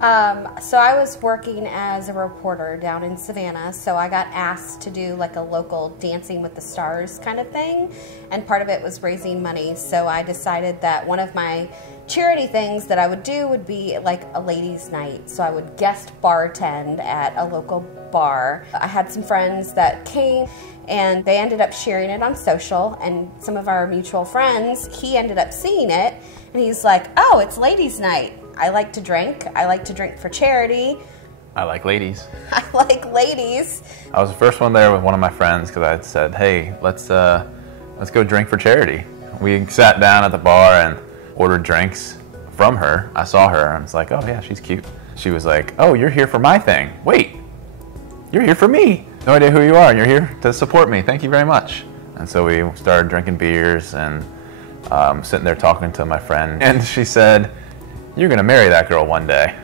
So I was working as a reporter down in Savannah, so I got asked to do like a local Dancing with the Stars kind of thing, and part of it was raising money. So I decided that one of my charity things that I would do would be like a ladies' night. So I would guest bartend at a local bar. I had some friends that came, and they ended up sharing it on social, and some of our mutual friends, he ended up seeing it, and he's like, oh, it's ladies' night. I like to drink. I like to drink for charity. I like ladies. I like ladies. I was the first one there with one of my friends because I had said, hey, let's go drink for charity. We sat down at the bar and ordered drinks from her. I saw her and I was like, oh yeah, she's cute. She was like, oh, you're here for my thing. Wait, you're here for me. No idea who you are, and you're here to support me. Thank you very much. And so we started drinking beers and sitting there talking to my friend. And she said, you're gonna marry that girl one day.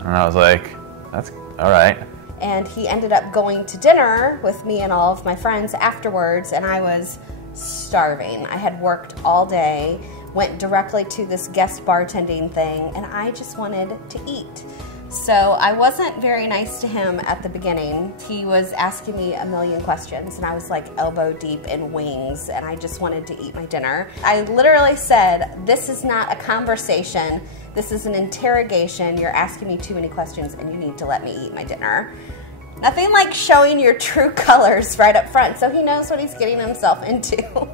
And I was like, that's all right. And he ended up going to dinner with me and all of my friends afterwards, and I was starving. I had worked all day, went directly to this guest bartending thing, and I just wanted to eat. So I wasn't very nice to him at the beginning. He was asking me a million questions, and I was like elbow deep in wings, and I just wanted to eat my dinner. I literally said, this is not a conversation, this is an interrogation. You're asking me too many questions, and you need to let me eat my dinner. Nothing like showing your true colors right up front, so he knows what he's getting himself into.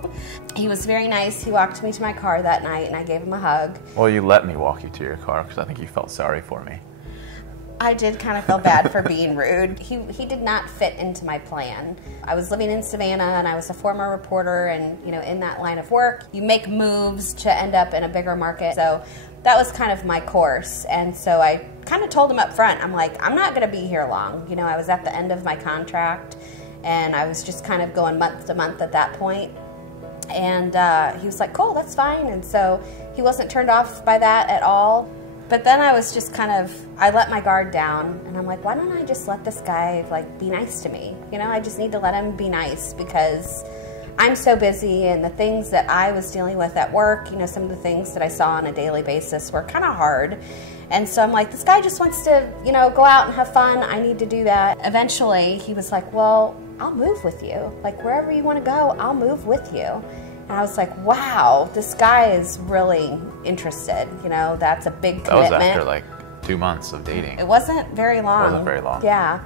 He was very nice. He walked me to my car that night, and I gave him a hug. Well, you let me walk you to your car because I think you felt sorry for me. I did kind of feel bad for being rude. He did not fit into my plan. I was living in Savannah, and I was a former reporter, and you know, in that line of work, you make moves to end up in a bigger market. So that was kind of my course, and so I kind of told him up front, I'm like, I'm not gonna be here long. You know, I was at the end of my contract, and I was just kind of going month to month at that point. And he was like, cool, that's fine. And so he wasn't turned off by that at all. But then I was just kind of, I let my guard down, and I'm like, why don't I just let this guy like be nice to me? You know, I just need to let him be nice because I'm so busy, and the things that I was dealing with at work, you know, some of the things that I saw on a daily basis were kind of hard. And so I'm like, this guy just wants to, you know, go out and have fun. I need to do that. Eventually, he was like, well, I'll move with you. Like, wherever you want to go, I'll move with you. And I was like, wow, this guy is really interested. You know, that's a big commitment. That was after like 2 months of dating. It wasn't very long. It wasn't very long. Yeah.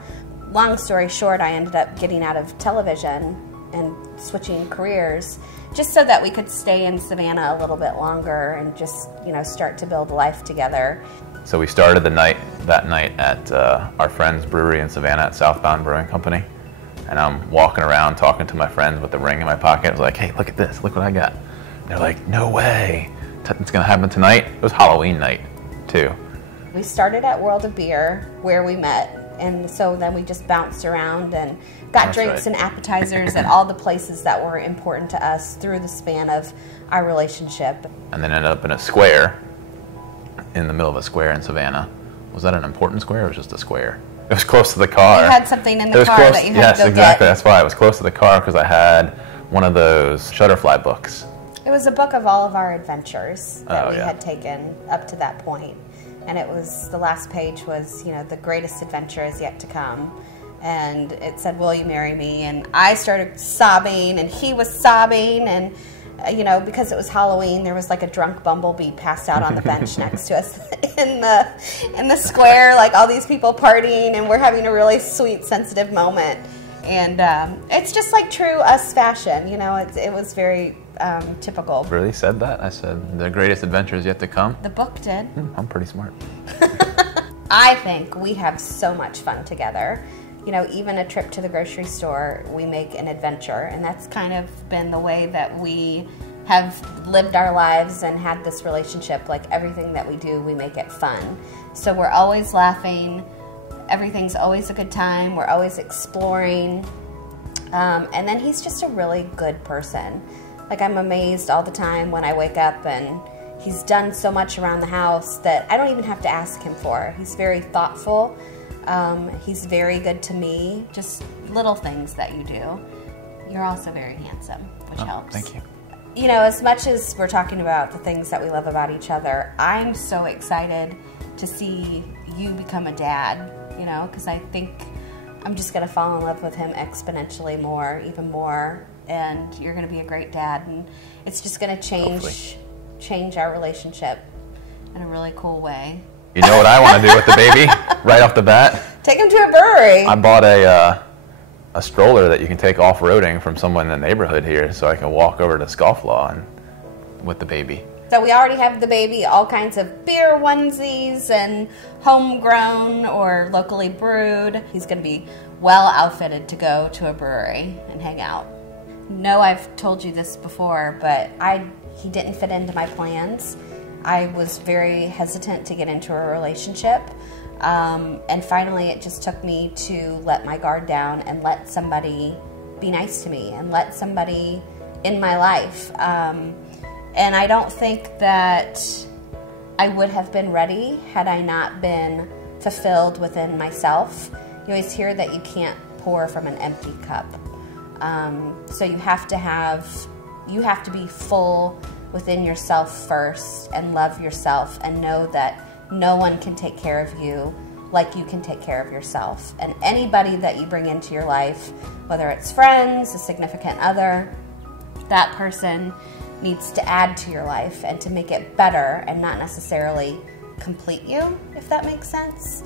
Long story short, I ended up getting out of television and switching careers just so that we could stay in Savannah a little bit longer and just, you know, start to build a life together. So we started that night at our friend's brewery in Savannah at Southbound Brewing Company. And I'm walking around talking to my friends with the ring in my pocket. I was like, hey, look at this. Look what I got. They're like, no way. It's going to happen tonight? It was Halloween night, too. We started at World of Beer, where we met. And so then we just bounced around and got drinks and appetizers at all the places that were important to us through the span of our relationship. And then ended up in a square, in the middle of a square in Savannah. Was that an important square or was it just a square? It was close to the car. You had something in the car close, that you had to go get. Yes, exactly. That's why. I was close to the car because I had one of those Shutterfly books. It was a book of all of our adventures that we had taken up to that point. And it was, the last page was, you know, the greatest adventure is yet to come. And it said, will you marry me? And I started sobbing, and he was sobbing, and you know, because it was Halloween, there was like a drunk bumblebee passed out on the bench next to us in the square, like all these people partying, and we're having a really sweet, sensitive moment. And it's just like true us fashion, you know. It was very typical. Really said that? I said the greatest adventure is yet to come. The book did. I'm pretty smart. I think we have so much fun together. You know, even a trip to the grocery store, we make an adventure, and that's kind of been the way that we have lived our lives and had this relationship. Like everything that we do, we make it fun. So we're always laughing, everything's always a good time, we're always exploring, and then he's just a really good person. Like, I'm amazed all the time when I wake up, and he's done so much around the house that I don't even have to ask him for. He's very thoughtful. He's very good to me. Just little things that you do. You're also very handsome, which helps. Thank you. You know, as much as we're talking about the things that we love about each other, I'm so excited to see you become a dad, you know, because I think I'm just going to fall in love with him exponentially more, even more, and you're going to be a great dad, and it's just going to change our relationship in a really cool way. You know what I want to do with the baby right off the bat? Take him to a brewery. I bought a stroller that you can take off-roading from someone in the neighborhood here, so I can walk over to Scofflaw and with the baby. So we already have the baby all kinds of beer onesies and homegrown or locally brewed. He's going to be well outfitted to go to a brewery and hang out. No, I've told you this before, but he didn't fit into my plans. I was very hesitant to get into a relationship. And finally, it just took me to let my guard down and let somebody be nice to me and let somebody in my life. And I don't think that I would have been ready had I not been fulfilled within myself. You always hear that you can't pour from an empty cup. So you have to be full within yourself first and love yourself and know that no one can take care of you like you can take care of yourself. And anybody that you bring into your life, whether it's friends, a significant other, that person needs to add to your life and to make it better and not necessarily complete you, if that makes sense.